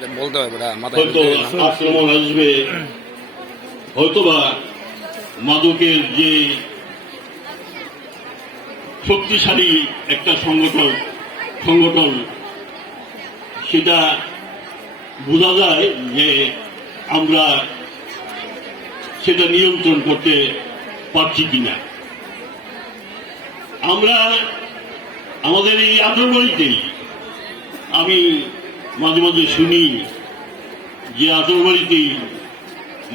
হয়তো আক্রমণ আসবে, হয়তোবা মাদকের যে শক্তিশালী একটা সংগঠন সেটা বোঝা যায় যে আমরা সেটা নিয়ন্ত্রণ করতে পারছি কিনা। আমরা আমাদের এই আতরবাড়িতেই আমি মাঝে মাঝে শুনি যে আতরবাড়িতেই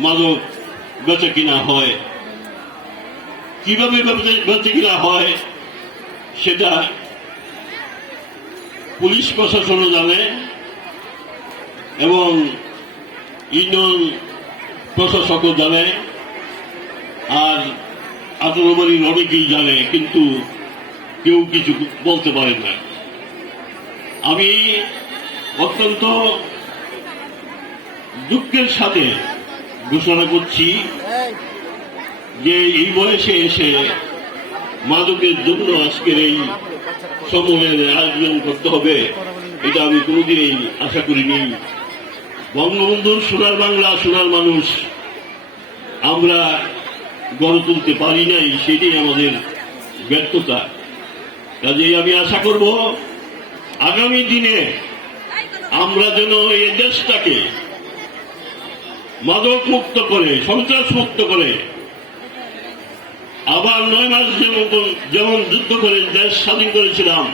মাদক বেচা কিনা হয়। কিভাবে বেচা কিনা হয় সেটা পুলিশ প্রশাসনও জানে এবং ইউনিয়ন প্রশাসকও জানে, আর আতরবাড়ির অনেকেই জানে, কিন্তু কেউ কিছু বলতে পারে না। আমি অত্যন্ত দুঃখের সাথে ঘোষণা করছি যে এই বয়সে এসে মাদকের জন্য আজকের এই সম্মেলনের আয়োজন করতে হবে, এটা আমি কোনোদিনই আশা করিনি। বঙ্গবন্ধুর সোনার বাংলা, সোনার মানুষ আমরা গড়ে তুলতে পারি নাই, সেটাই আমাদের ব্যর্থতা। কাজেই আমি আশা করব আগামী দিনে আমরা যেন এই দেশটাকে মাদক মুক্ত করে, সন্ত্রাস মুক্ত করে, আবার 9 মাস যেমন যুদ্ধ করে দেশ স্বাধীন করেছিলাম,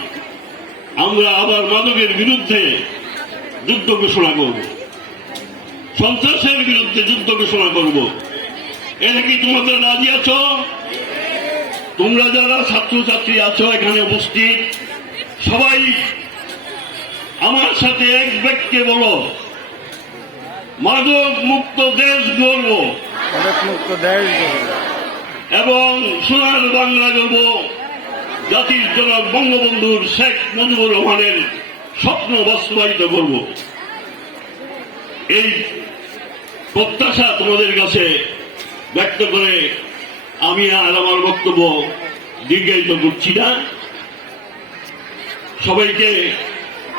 আমরা আবার মাদকের বিরুদ্ধে যুদ্ধ ঘোষণা করব, সন্ত্রাসের বিরুদ্ধে যুদ্ধ ঘোষণা করব। এটা কি তোমাদের রাজি আছো? তোমরা যারা ছাত্রছাত্রী আছো এখানে উপস্থিত, সবাই আমার সাথে এক বাক্যে বলো, মাদক মুক্ত দেশ গড়ব, এবং সোনার বাংলা গড়ব। জাতির জনক বঙ্গবন্ধুর শেখ মুজিবুর রহমানের স্বপ্ন বাস্তবায়িত করব। এই প্রত্যাশা তোমাদের কাছে ব্যক্ত করে আমি আর আমার বক্তব্য দীর্ঘায়িত করছি না। সবাইকে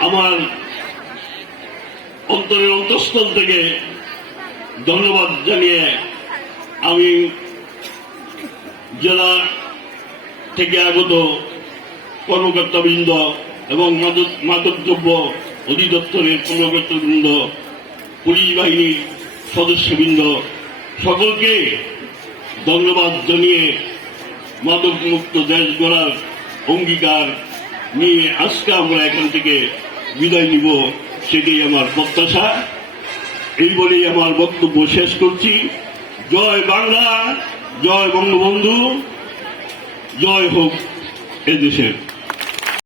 আমার অন্তরের অন্তঃস্থল থেকে ধন্যবাদ জানিয়ে আমি জেলা থেকে আগত কর্মকর্তাবৃন্দ এবং মাদকদ্রব্য অধিদপ্তরের কর্মকর্তাবৃন্দ, পুলিশ বাহিনীর সদস্যবৃন্দ সকলকে ধন্যবাদ জানিয়ে মাদক মুক্ত দেশ গড়ার অঙ্গীকার নিয়ে আজকে আমরা এখান থেকে বিদায় নিব, সেটাই আমার প্রত্যাশা। এই বলেই আমার বক্তব্য শেষ করছি। জয় বাংলা, জয় বঙ্গবন্ধু, জয় হোক এদেশের।